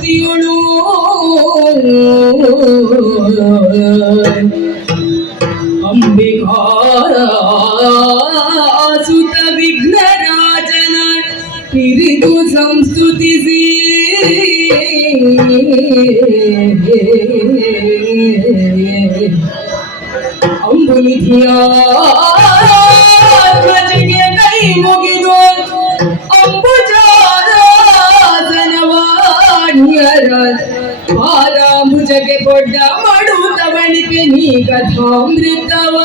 తృతీయుడు అంబికాసుత విఘ్నరాజన పిరిదు సంస్కృతి అంబుని ధ్యా ಅಂಬುಜಾರಾಧನವಾಣ್ಯರ ಪಾದಾಂಬುಜಗೆ ಕೊಡ್ಡ ಮಾಡುತ್ತವಳಿಗೆ ನೀ ಕಥಾಮೃತವ